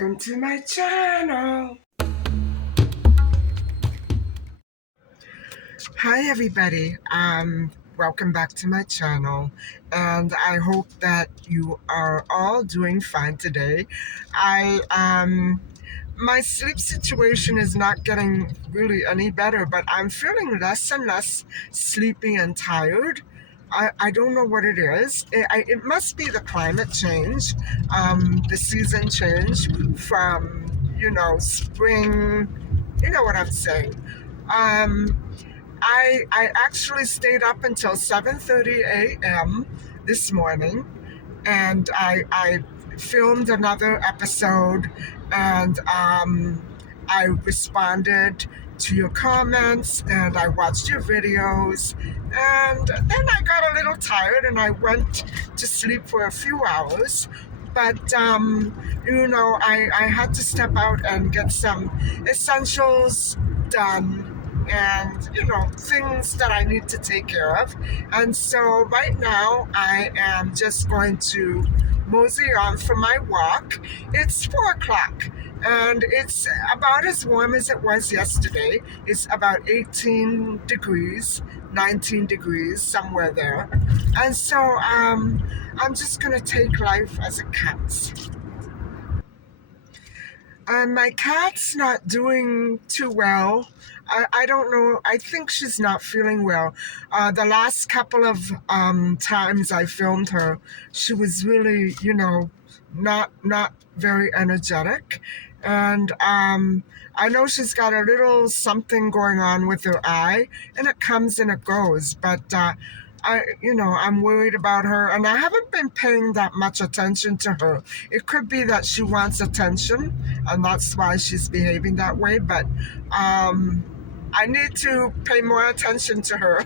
Welcome to my channel. Hi everybody. Welcome back to my channel, and I hope that you are all doing fine today. My sleep situation is not getting really any better, but I'm feeling less and less sleepy and tired. I don't know what it is. It must be the climate change, the season change from, spring. You know what I'm saying. Um, I actually stayed up until 7:30 a.m. this morning, and I filmed another episode, and I responded to your comments, and I watched your videos, and then I got a little tired and I went to sleep for a few hours. But I had to step out and get some essentials done, and things that I need to take care of. And so right now I am just going to mosey on for my walk. It's 4 o'clock and it's about as warm as it was yesterday. It's about 18 degrees, 19 degrees, somewhere there. And so I'm just gonna take life as it comes. My cat's not doing too well. I don't know. I think she's not feeling well. The last couple of times I filmed her, she was really, not very energetic. And I know she's got a little something going on with her eye, and it comes and it goes. But I'm worried about her, and I haven't been paying that much attention to her. It could be that she wants attention, and that's why she's behaving that way, but I need to pay more attention to her.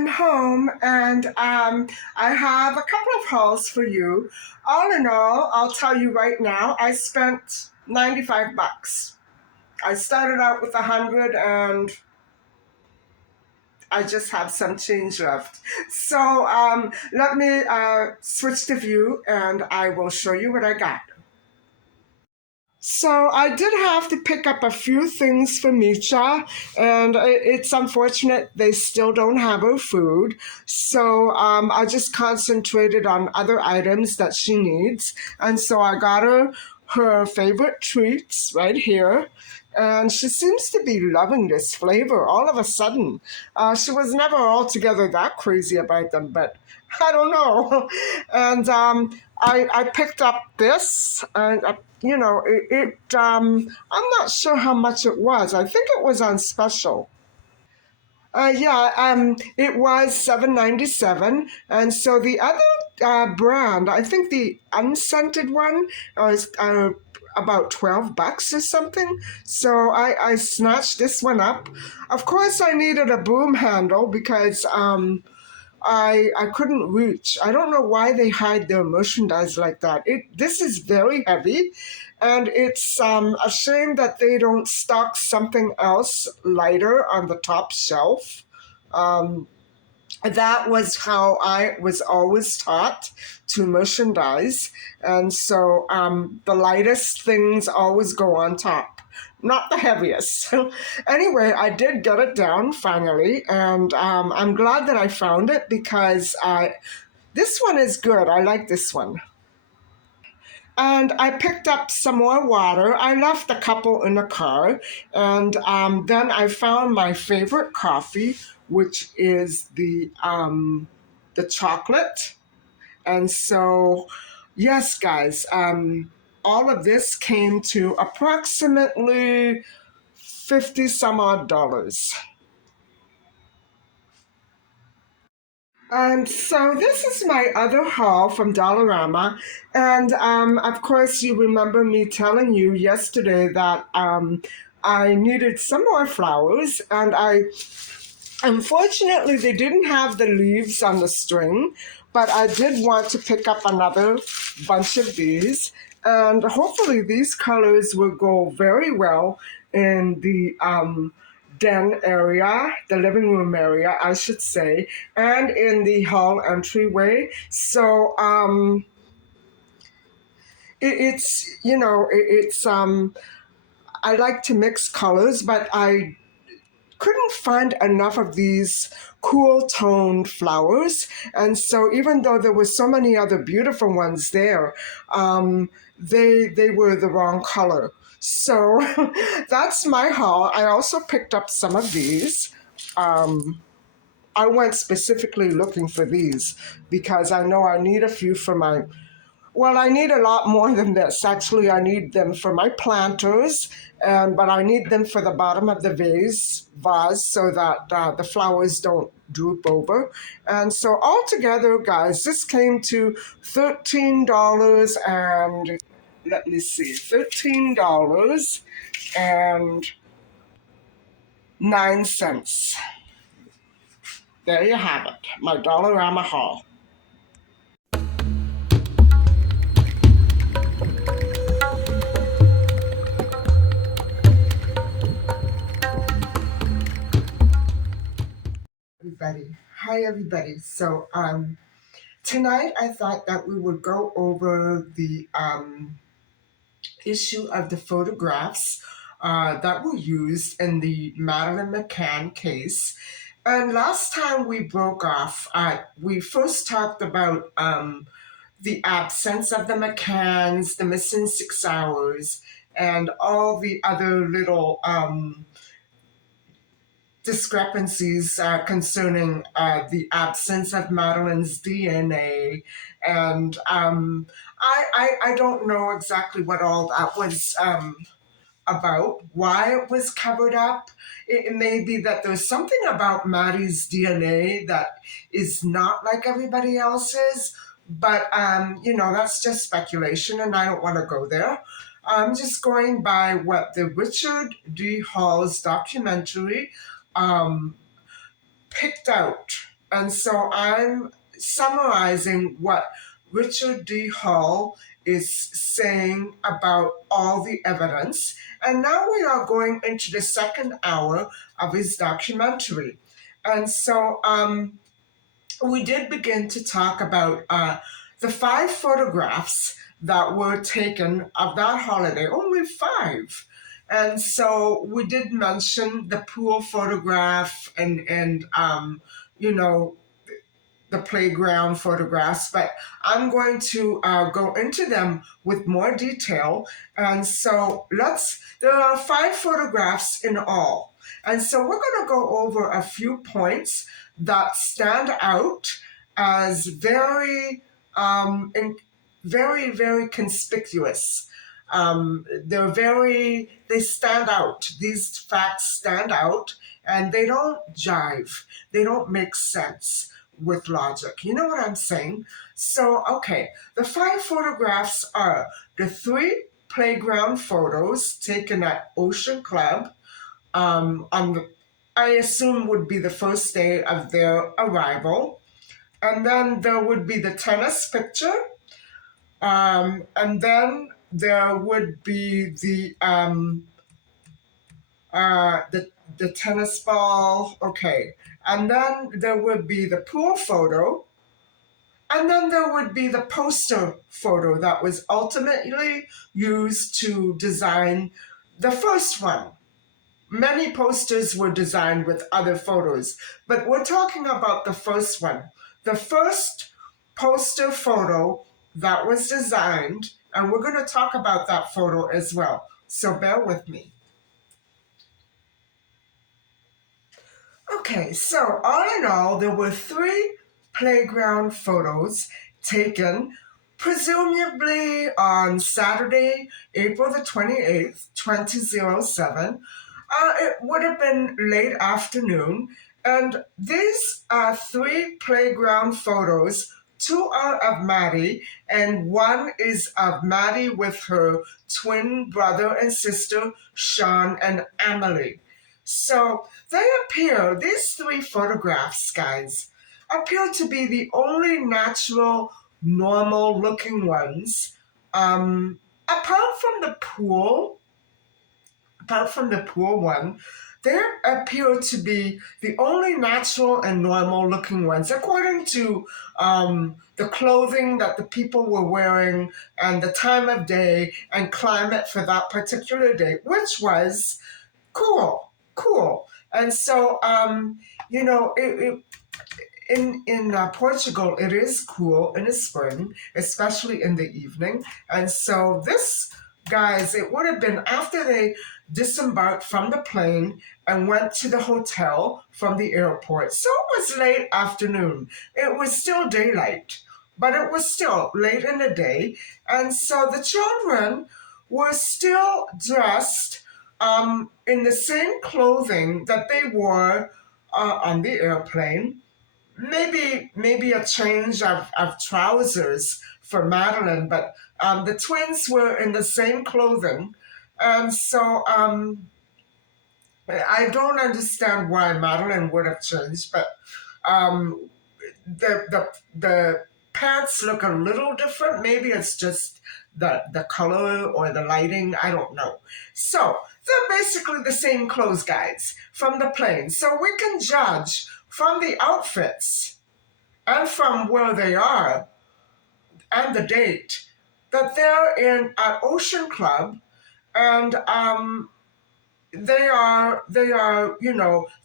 I'm home and I have a couple of hauls for you. All in all, I'll tell you right now, I spent 95 bucks. I started out with 100 and I just have some change left. So let me switch the view and I will show you what I got. So I did have to pick up a few things for Misha, and it's unfortunate they still don't have her food. So I just concentrated on other items that she needs, and so I got her her favorite treats right here. And she seems to be loving this flavor all of a sudden. She was never altogether that crazy about them, but I don't know. And I picked up this, and I'm not sure how much it was. I think it was on special. Yeah, it was 7.97, and so the other brand, I think the unscented one, was about 12 bucks or something. So I snatched this one up. Of course, I needed a broom handle because I couldn't reach. I don't know why they hide their merchandise like that. This is very heavy, and it's a shame that they don't stock something else lighter on the top shelf. Um, that was how I was always taught to merchandise. And so the lightest things always go on top, not the heaviest. Anyway, I did get it down finally, and I'm glad that I found it because this one is good. I like this one. And I picked up some more water. I left a couple in the car, and then I found my favorite coffee, which is the chocolate. And so, yes, guys, all of this came to approximately 50 some odd dollars. And so this is my other haul from Dollarama. And of course, you remember me telling you yesterday that I needed some more flowers. And unfortunately, they didn't have the leaves on the string, but I did want to pick up another bunch of these. And hopefully, these colors will go very well in the den area, the living room area, I should say, and in the hall entryway. So I like to mix colors, but I couldn't find enough of these cool toned flowers. And so even though there were so many other beautiful ones there, they were the wrong color. So that's my haul. I also picked up some of these. I went specifically looking for these because I know I need a few for my, well, I need a lot more than this. Actually, I need them for my planters, but I need them for the bottom of the vase so that the flowers don't droop over. And so altogether, guys, this came to $13 and, let me see, $13.09. There you have it, my Dollarama haul. Everybody. Hi, everybody. So, tonight I thought that we would go over the issue of the photographs that were used in the Madeleine McCann case. And last time we broke off, we first talked about the absence of the McCanns, the missing 6 hours, and all the other little discrepancies concerning the absence of Madeleine's DNA. And I don't know exactly what all that was about, why it was covered up. It may be that there's something about Maddie's DNA that is not like everybody else's, but that's just speculation, and I don't want to go there. I'm just going by what the Richard D. Hall's documentary um, picked out. And so I'm summarizing what Richard D. Hall is saying about all the evidence. And now we are going into the second hour of his documentary. And so we did begin to talk about the 5 photographs that were taken of that holiday, only 5. And so we did mention the pool photograph and you know, the playground photographs, but I'm going to go into them with more detail. And so there are 5 photographs in all. And so we're going to go over a few points that stand out as very conspicuous. They stand out. These facts stand out and they don't jive. They don't make sense with logic. You know what I'm saying? So, okay, the 5 photographs are the 3 playground photos taken at Ocean Club on the, I assume would be the first day of their arrival. And then there would be the tennis picture. And then there would be the tennis ball. Okay. And then there would be the pool photo. And then there would be the poster photo that was ultimately used to design the first one. Many posters were designed with other photos, but we're talking about the first one. The first poster photo that was designed, and we're going to talk about that photo as well. So bear with me. Okay, so all in all, there were 3 playground photos taken, presumably on Saturday, April the 28th, 2007. It would have been late afternoon, and these 3 playground photos, 2 are of Maddie, and 1 is of Maddie with her twin brother and sister, Sean and Emily. So these 3 photographs, guys, appear to be the only natural, normal looking ones. Apart from the pool one, they appear to be the only natural and normal looking ones, according to the clothing that the people were wearing and the time of day and climate for that particular day, which was cool. And so, in Portugal, it is cool in the spring, especially in the evening. And so guys, it would have been after they disembarked from the plane and went to the hotel from the airport. So it was late afternoon. It was still daylight, but it was still late in the day. And so the children were still dressed in the same clothing that they wore on the airplane. Maybe a change of trousers for Madeleine, but the twins were in the same clothing. And so I don't understand why Madeleine would have changed, but um, the pants look a little different. Maybe it's just the color or the lighting. I don't know. So they're basically the same clothes, guys, from the plane. So we can judge from the outfits and from where they are and the date that they're in at Ocean Club, and they are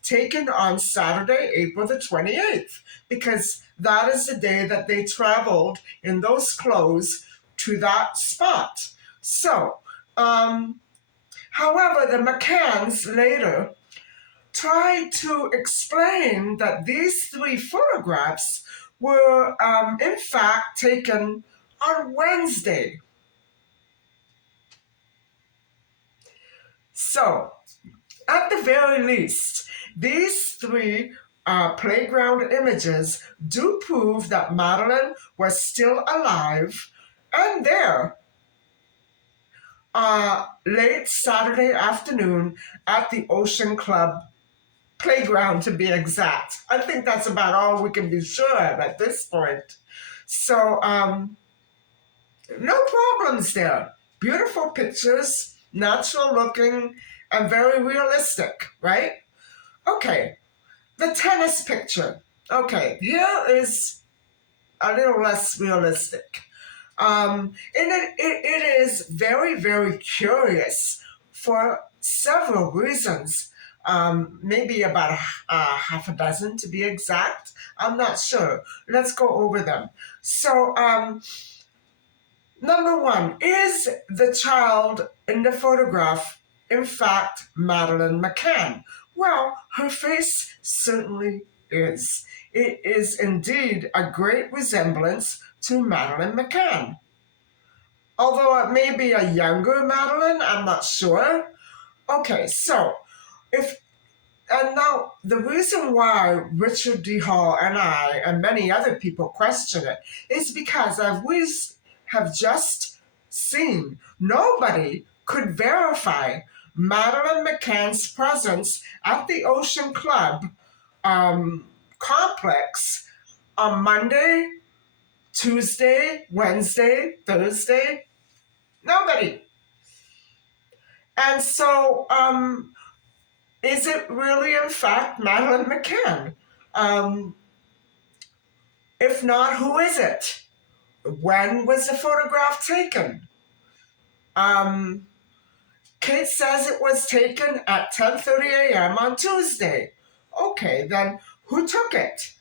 taken on Saturday, April the 28th, because that is the day that they traveled in those clothes to that spot. So, however, the McCanns later tried to explain that these 3 photographs were in fact taken on Wednesday. So, at the very least, these 3 playground images do prove that Madeleine was still alive and there late Saturday afternoon at the Ocean Club playground to be exact. I think that's about all we can be sure of at this point. So, no problems there. Beautiful pictures, natural looking, and very realistic, right? Okay, the tennis picture. Okay, here is a little less realistic. It is very, very curious for several reasons. Maybe about half a dozen to be exact. I'm not sure. Let's go over them. So, number one, is the child in the photograph in fact Madeleine McCann? Well, her face certainly is. It is indeed a great resemblance to Madeleine McCann. Although it may be a younger Madeleine, I'm not sure. Okay, so if and now the reason why Richard D. Hall and I and many other people question it is because as we have just seen, nobody could verify Madeleine McCann's presence at the Ocean Club complex on Monday, Tuesday, Wednesday, Thursday. Nobody. And so, is it really, in fact, Madeleine McCann? Um, if not, who is it? When was the photograph taken? Um, Kate says it was taken at 10:30 a.m. on Tuesday. Okay, then who took it?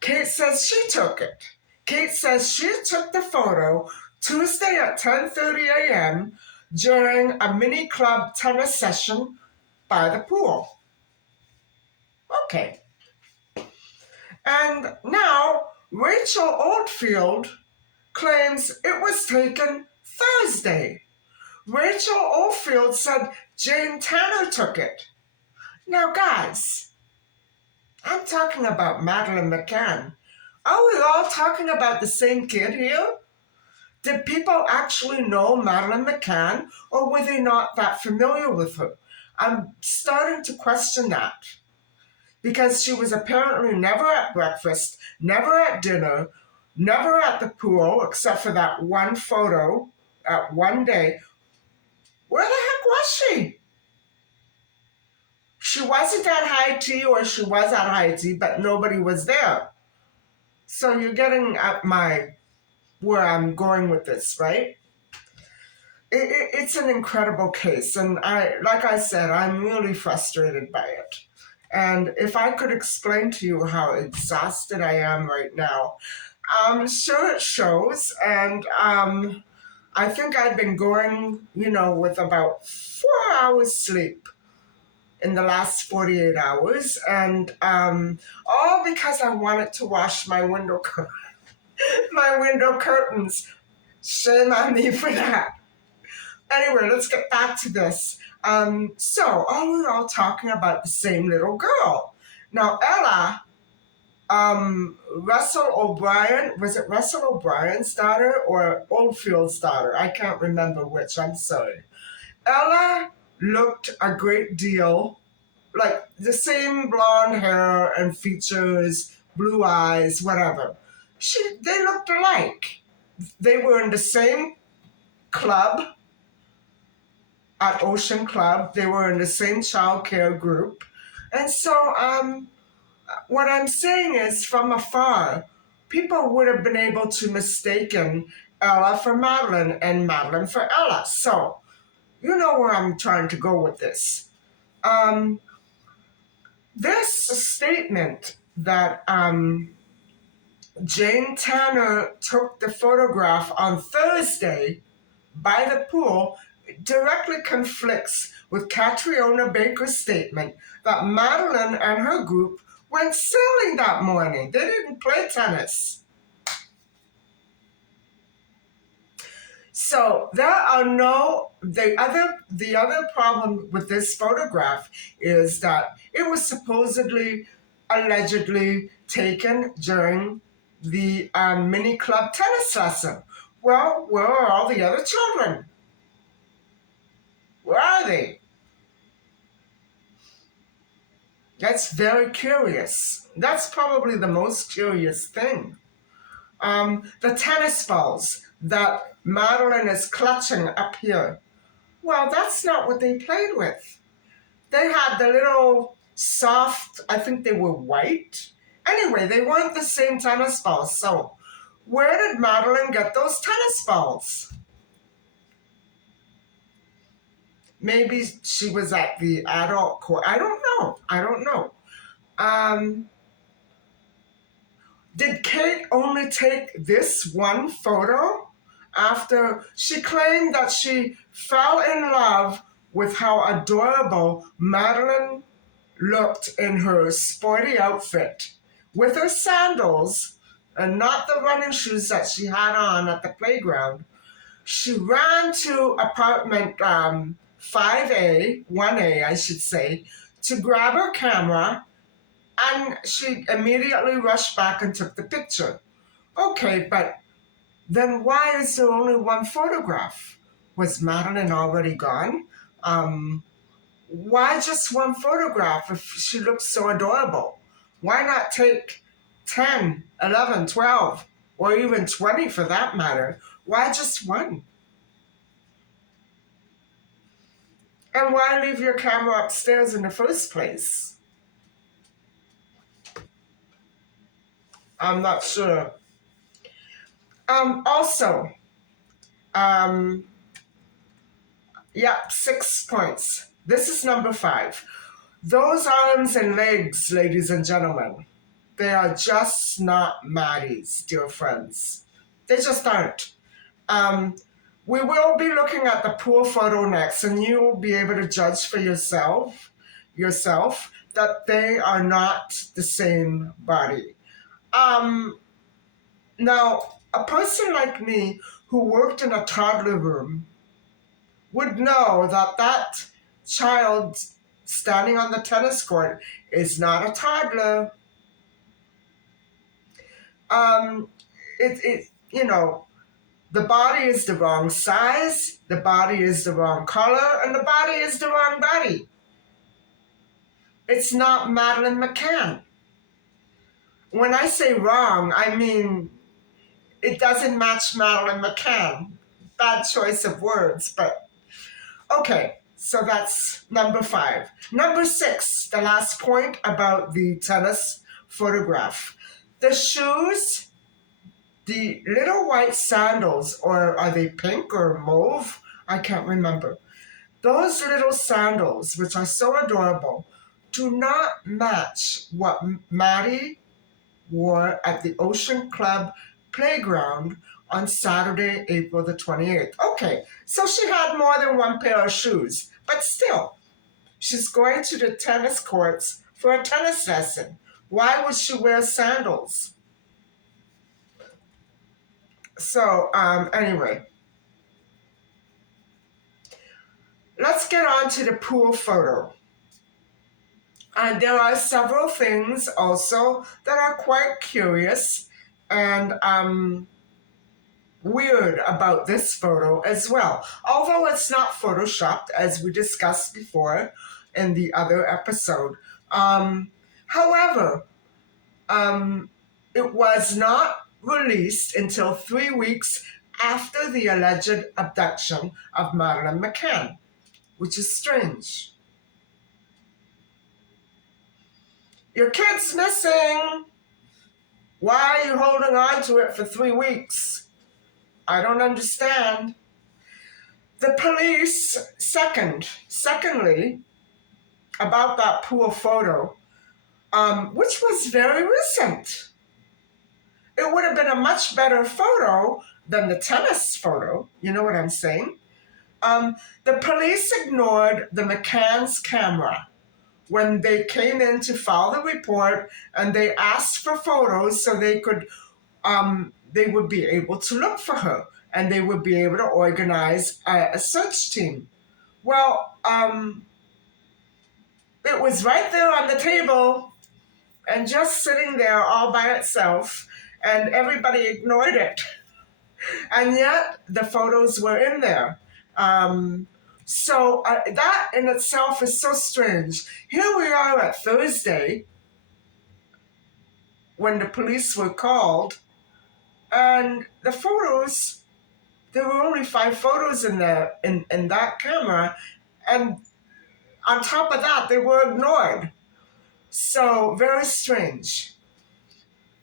Kate says she took it. Kate says she took the photo Tuesday at 10:30 a.m. during a mini club tennis session by the pool. Okay. And now Rachel Oldfield claims it was taken Thursday. Rachel Oldfield said Jane Tanner took it. Now, guys, I'm talking about Madeleine McCann. Are we all talking about the same kid here? Did people actually know Madeleine McCann, or were they not that familiar with her? I'm starting to question that because she was apparently never at breakfast, never at dinner, never at the pool, except for that one photo at one day. Where the heck was she? She wasn't at high tea, or she was at high tea, but nobody was there. So you're getting at where I'm going with this, right? It's an incredible case, and like I said, I'm really frustrated by it. And if I could explain to you how exhausted I am right now, I'm sure it shows. And I think I've been going, with about 4 hours sleep in the last 48 hours, and all because I wanted to wash my my window curtains. Shame on me for that. Anyway, let's get back to this. So, are we all talking about the same little girl? Now, Ella, Russell O'Brien, was it Russell O'Brien's daughter or Oldfield's daughter? I can't remember which, I'm sorry. Ella looked a great deal like the same blonde hair and features, blue eyes, whatever. They looked alike. They were in the same club at Ocean Club. They were in the same child care group. And so what I'm saying is from afar, people would have been able to mistaken Ella for Madeleine and Madeleine for Ella. So you know where I'm trying to go with this. This statement that Jane Tanner took the photograph on Thursday by the pool directly conflicts with Catriona Baker's statement that Madeleine and her group went sailing that morning. They didn't play tennis. So there are the other problem with this photograph is that it was supposedly, allegedly taken during the mini club tennis lesson. Well, where are all the other children? Where are they? That's very curious. That's probably the most curious thing. The tennis balls that Madeleine is clutching up here. Well, that's not what they played with. They had the little soft, I think they were white. Anyway, they weren't the same tennis balls. So, where did Madeleine get those tennis balls? Maybe she was at the adult court. I don't know. I don't know. Um, did Kate only take this one photo after she claimed that she fell in love with how adorable Madeleine looked in her sporty outfit with her sandals and not the running shoes that she had on at the playground? She ran to apartment 5A, 1A, I should say, to grab her camera, and she immediately rushed back and took the picture. Okay, but then why is there only one photograph? Was Madeleine already gone? Why just one photograph if she looks so adorable? Why not take 10, 11, 12, or even 20 for that matter? Why just one? And why leave your camera upstairs in the first place? I'm not sure. Also, um, yep, 6 points. This is number 5. Those arms and legs, ladies and gentlemen, they are just not Maddie's, dear friends. They just aren't. Um, we will be looking at the pool photo next, and you will be able to judge for yourself that they are not the same body. Um, Now, a person like me who worked in a toddler room would know that that child standing on the tennis court is not a toddler. Um, you know, the body is the wrong size, the body is the wrong color, and the body is the wrong body. It's not Madeleine McCann. When I say wrong, I mean it doesn't match Madeleine McCann. Bad choice of words, but okay. So that's number 5. Number 6, the last point about the tennis photograph. The shoes, the little white sandals, or are they pink or mauve? I can't remember. Those little sandals, which are so adorable, do not match what Maddie wore at the Ocean Club playground on Saturday, April the 28th. Okay, so she had more than one pair of shoes, but still, she's going to the tennis courts for a tennis lesson. Why would she wear sandals? So, anyway, let's get on to the pool photo. And there are several things also that are quite curious and weird about this photo as well. Although it's not photoshopped, as we discussed before in the other episode. However, it was not released until 3 weeks after the alleged abduction of Madeleine McCann, which is strange. Your kid's missing. Why are you holding on to it for 3 weeks? I don't understand. The police, secondly, about that pool photo, which was very recent. It would have been a much better photo than the tennis photo. You know what I'm saying? The police ignored the McCann's camera when they came in to file the report, and they asked for photos so they would be able to look for her, and they would be able to organize a search team. Well, it was right there on the table and just sitting there all by itself, and everybody ignored it. And yet the photos were in there. So that in itself is so strange. Here we are at Thursday when the police were called, and the photos, there were only 5 photos in that camera, and on top of that, they were ignored. So very strange.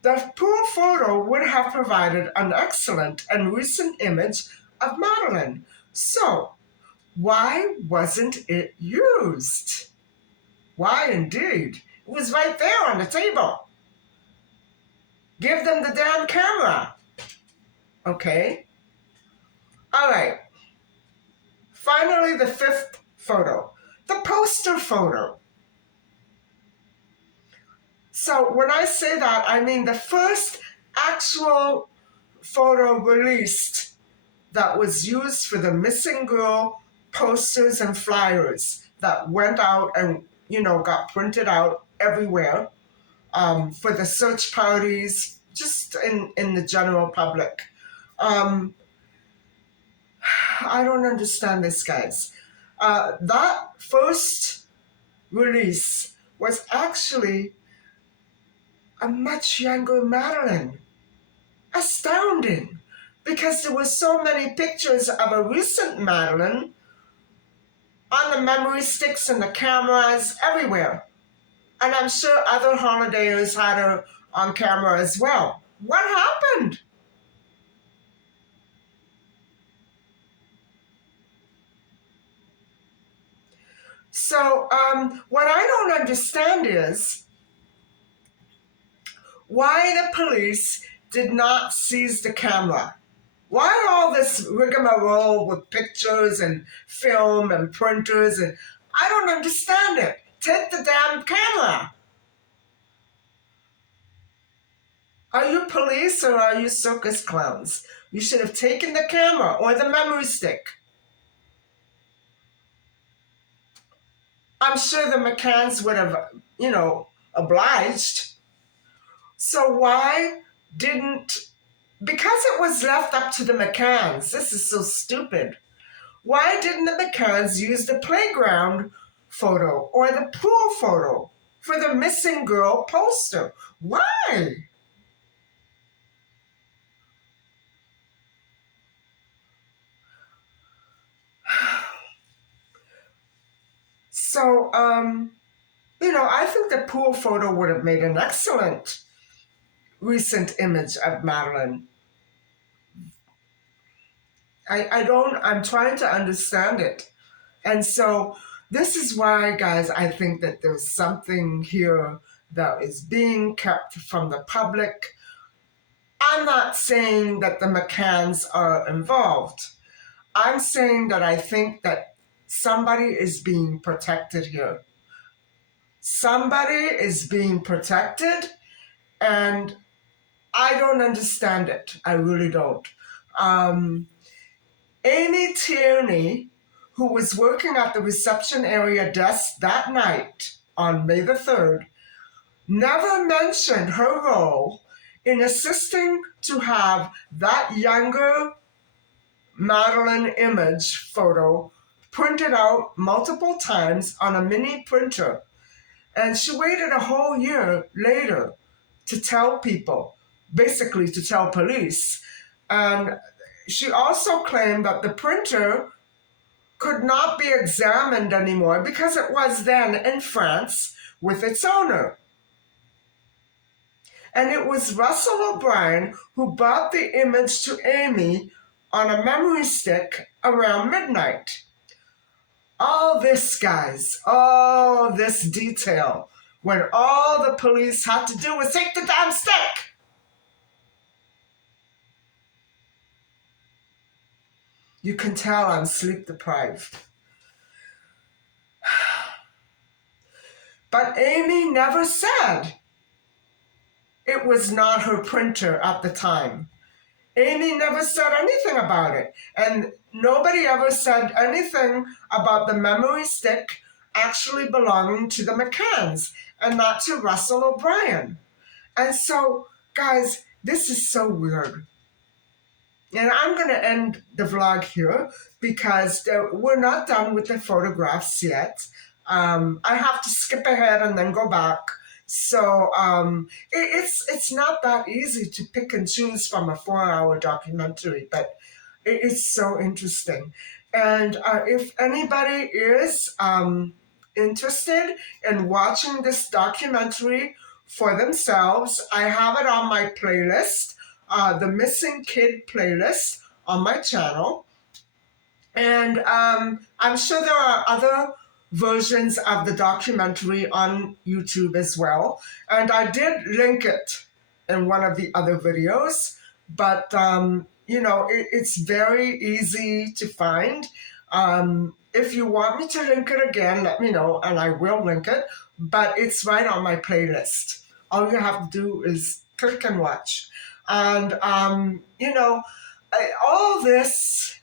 The pool photo would have provided an excellent and recent image of Madeleine. So why wasn't it used? Why indeed? It was right there on the table. Give them the damn camera. Okay. All right. Finally, the 5th photo, the poster photo. So when I say that, I mean the first actual photo released that was used for the missing girl posters and flyers that went out and, got printed out everywhere, for the search parties, just in the general public. I don't understand this, guys. That first release was actually a much younger Madeleine. Astounding, because there were so many pictures of a recent Madeleine on the memory sticks and the cameras everywhere. And I'm sure other holidayers had her on camera as well. What happened? So, what I don't understand is why the police did not seize the camera. Why all this rigmarole with pictures and film and printers? And I don't understand it. Take the damn camera. Are you police or are you circus clowns? You should have taken the camera or the memory stick. I'm sure the McCanns would have, obliged. So why didn't, because it was left up to the McCanns, this is so stupid. Why didn't the McCanns use the playground photo or the pool photo for the missing girl poster? Why? So, I think the pool photo would have made an excellent recent image of Madeleine. I'm trying to understand it. And so this is why, guys, I think that there's something here that is being kept from the public. I'm not saying that the McCanns are involved. I'm saying that I think that somebody is being protected here. Somebody is being protected, and I don't understand it. I really don't. Amy Tierney, who was working at the reception area desk that night on May the 3rd, never mentioned her role in assisting to have that younger Madeleine image photo printed out multiple times on a mini printer. And she waited a whole year later to tell people, basically to tell police. And she also claimed that the printer could not be examined anymore because it was then in France with its owner. And it was Russell O'Brien who brought the image to Amy on a memory stick around midnight. All this, guys, all this detail, when all the police had to do was take the damn stick. You can tell I'm sleep deprived. But Amy never said it was not her printer at the time. Amy never said anything about it. And nobody ever said anything about the memory stick actually belonging to the McCanns and not to Russell O'Brien. And so, guys, this is so weird. And I'm going to end the vlog here because we're not done with the photographs yet. I have to skip ahead and then go back. So it's not that easy to pick and choose from a 4-hour documentary, but it's so interesting. And if anybody is interested in watching this documentary for themselves, I have it on my playlist, the Missing Kid playlist on my channel. And I'm sure there are other versions of the documentary on YouTube as well. And I did link it in one of the other videos, but it's very easy to find. If you want me to link it again, let me know and I will link it, but it's right on my playlist. All you have to do is click and watch. And, all this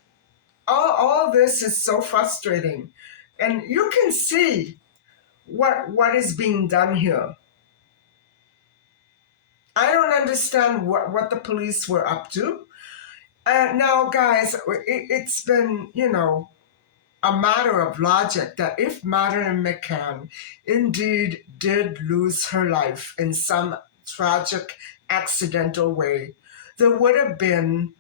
all this is so frustrating. And you can see what is being done here. I don't understand what the police were up to. Now, guys, it's been, a matter of logic that if Madeleine McCann indeed did lose her life in some tragic, accidental way, there would have been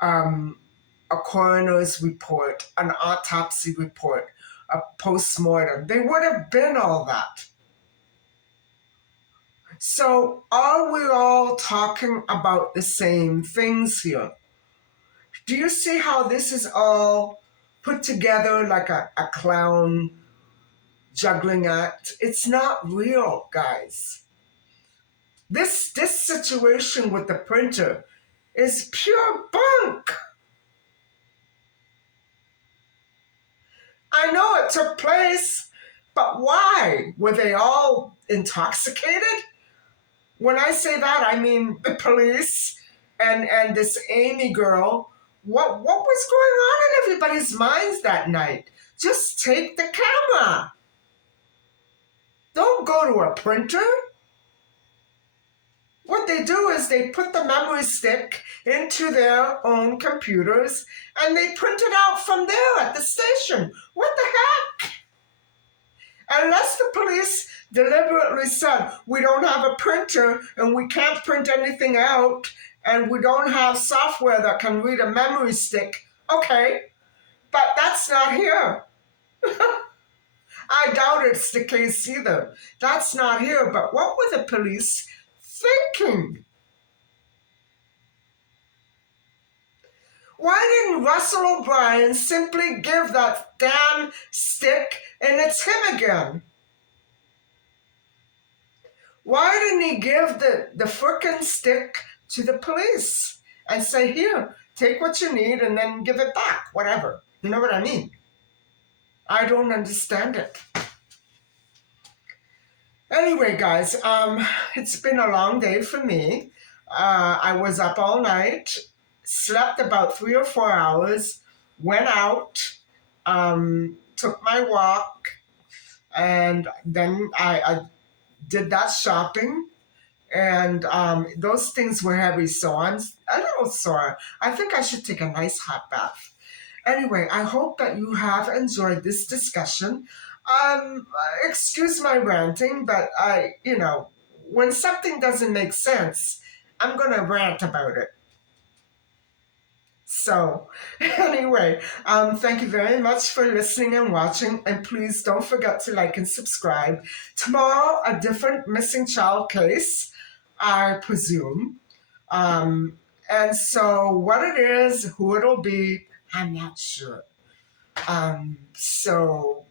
a coroner's report, an autopsy report, a post-mortem. They would have been all that. So are we all talking about the same things here? Do you see how this is all put together like a clown juggling act? It's not real, guys. This situation with the printer is pure bunk. I know it took place, but why? Were they all intoxicated? When I say that, I mean the police and this Amy girl. What was going on in everybody's minds that night? Just take the camera. Don't go to a printer. What they do is they put the memory stick into their own computers and they print it out from there at the station. What the heck? Unless the police deliberately said, we don't have a printer and we can't print anything out and we don't have software that can read a memory stick. Okay, but that's not here. I doubt it's the case either. That's not here, but what were the police thinking? Why didn't Russell O'Brien simply give that damn stick and it's him again? Why didn't he give the frickin' stick to the police and say, here, take what you need and then give it back, whatever. You know what I mean? I don't understand it. Anyway, guys, it's been a long day for me. I was up all night, slept about 3 or 4 hours, went out, took my walk, and then I did that shopping. And those things were heavy, so I'm a little sore. I think I should take a nice hot bath. Anyway, I hope that you have enjoyed this discussion. Excuse my ranting, but when something doesn't make sense, I'm going to rant about it. So, anyway, thank you very much for listening and watching, and please don't forget to like and subscribe. Tomorrow, a different missing child case, I presume. And so what it is, who it'll be, I'm not sure. So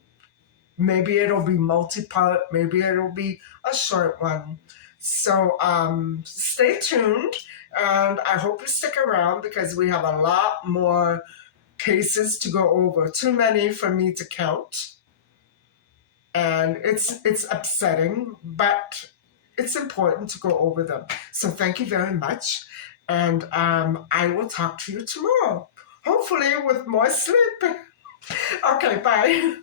maybe it'll be multi-part, maybe it'll be a short one. So stay tuned, and I hope you stick around because we have a lot more cases to go over. Too many for me to count. And it's upsetting, but it's important to go over them. So thank you very much. And I will talk to you tomorrow. Hopefully with more sleep. Okay, bye.